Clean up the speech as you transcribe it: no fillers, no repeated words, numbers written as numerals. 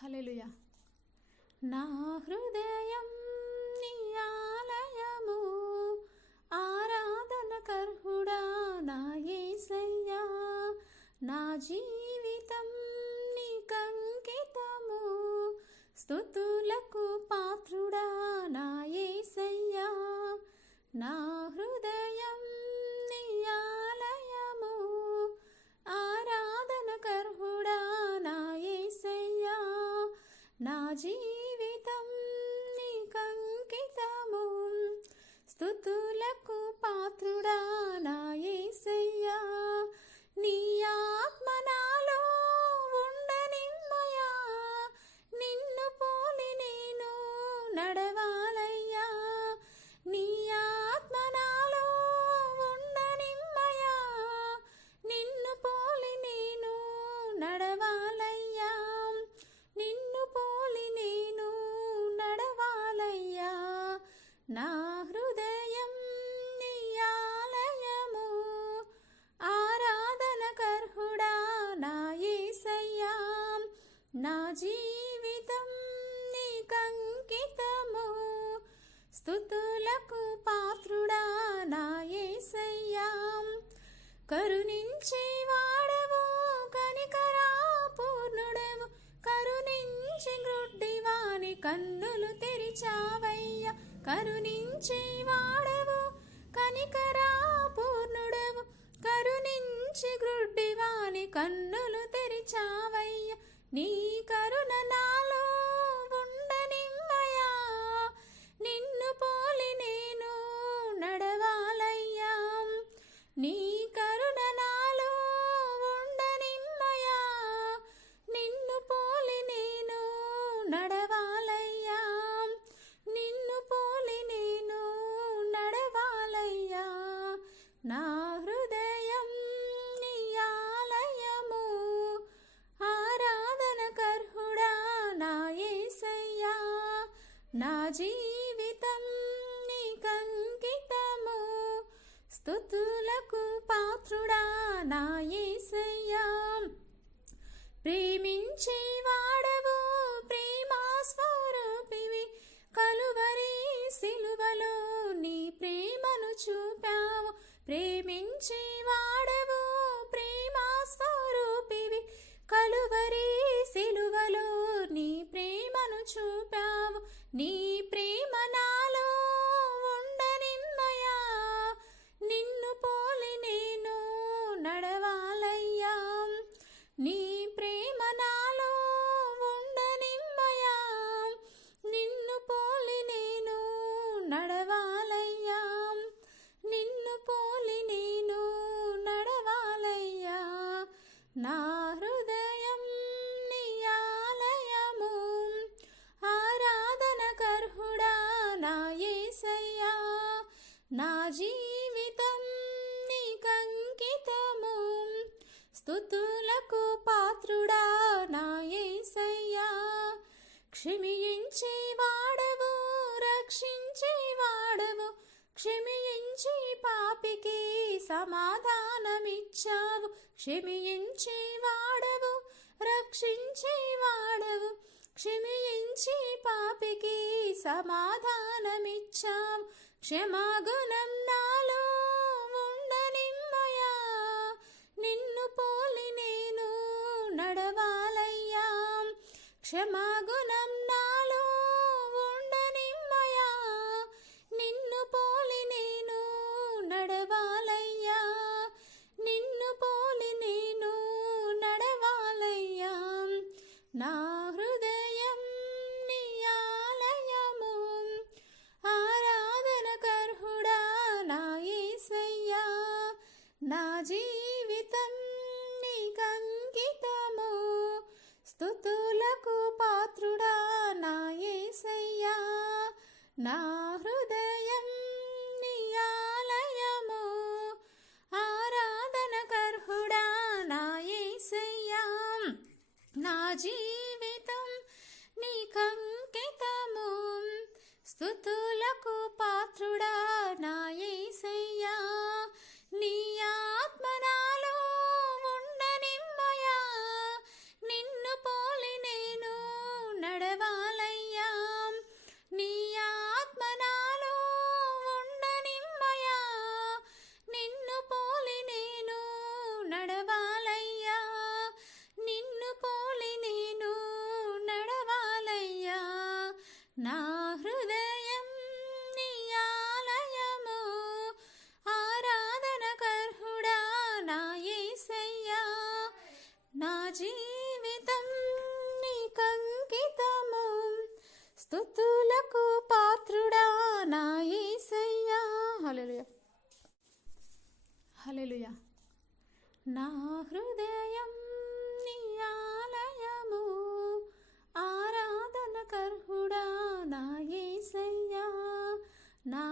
హల్లెలూయా. నా హృదయం నీ ఆలయము, ఆరాధన కర్హుడా నా యేసయ్యా. నా జీవితం నీకంకితము, స్తుతులకు పాత్రుడా నా యేసయ్యా. నా హృదయం నీ ఆలయము, ఆరాధన కర్హుడా నా యేసయ్యా. నా జీవితం నీకంకితము, స్తుతులకు పాత్రుడా నా యేసయ్యా. నీ ఆత్మ నాలో ఉండనిమ్మయా, నిన్ను పోలి నేను నడవాలయ్యా. నీ ఆత్మ నాలో ఉండనిమ్మయా, నిన్ను పోలి నేను నడవాలయ్యా. నిన్ను పోలి నేను నడవాలయ్యా. నా హృదయం నీ ఆలయము, ఆరాధన కర్హుడా నా యేసయ్యా. నా జీవితం నీకంకితము, స్తుతులకు పాత్రుడా నా యేసయ్యా. కరుణించి వాడవు, కనికరా పూర్ణుడవు, కరుణించి గ్రుడ్డివాని కన్నులు తెరిచావయ్యా. కరుణించి వాడవు, కనికరా పూర్ణుడవు, కరుణించి గ్రుడ్డివాని కన్నులు తెరిచావయ్యా. నీ కరుణ నాలో ఉండనిమ్మయా, నిన్ను పోలి నేను నడవాలయ్యా. నీ కరుణ నాలో ఉండనిమ్మయా, నిన్ను పోలి నేను నడవాలయ్యా. నిన్ను పోలి నేను నడవాలయ్యా. నా హృదయం నీ ఆలయము, ఆరాధన కర్హుడా నా యేసయ్యా. నా జీవితం నీకంకితము, స్తుతులకు పాత్రుడా నా యేసయ్యా. ప్రేమించి వాడవు, ప్రేమా స్వరూపివి, కలువరి సిలువలో నీ ప్రేమను చూపావు. ప్రేమించి వాడవు, ప్రేమా స్వరూపివి, కలువరి సిలువలో నీ ప్రేమను చూపావు. నీ ప్రేమ నాలో ఉండనిమ్మయా, నిన్ను పోలి నేను నడవాలయ్యా. నీ ప్రేమ నాలో ఉండనిమ్మయా, నిన్ను పోలి నేను నడవాలయ్యా. నిన్ను పోలి నేను నడవాలయ్యా. నా హృదయం నీ ఆలయము, ఆరాధన కర్హుడా నా యేసయ్యా. నా జీవితం నీకంకితము, స్తుతులకు పాత్రుడా నా యేసయ్యా. క్షమించి వాడవు, రక్షించి వాడవు, క్షమించి పాపికి సమాధానమిచ్చావు. క్షమించి వాడవు, రక్షించి వాడవు, క్షమించి పాపికి సమాధానమిచ్చావు. క్షమాగుణం నాలో ఉండనిమ్మయా, నిన్ను పోలి నేను నడవాలయ్యా. క్షమాగుణం నాలో ఉండనిమ్మయా, నిన్ను పోలి నేను నడవాలయ్యా. నిన్ను పోలి నేను నడవాలయ్యా. నా హృదయం నీ ఆలయము, ఆరాధన కర్హుడా నా యేసయ్యా. నా జీవితం నీకంకితము, స్తుతులకు పాత్రుడా నా యేసయ్యా. నా హృదయం నీ ఆలయము, ఆరాధన కర్హుడా నా యేసయ్యా. నా జీవితం నీకంకితము, స్తుతులకు పాత్రుడా నా యేసయ్యా. నీ ఆత్మ నాలో ఉండనిమ్మయా, నిన్ను పోలి నేను జీవితం నీకంకితము, స్తుతులకు పాత్రుడా నా యేసయ్యా. హల్లెలూయా, హల్లెలూయా. నా హృదయం నీ ఆలయము, ఆరాధన కర్హుడా నా యేసయ్యా. నా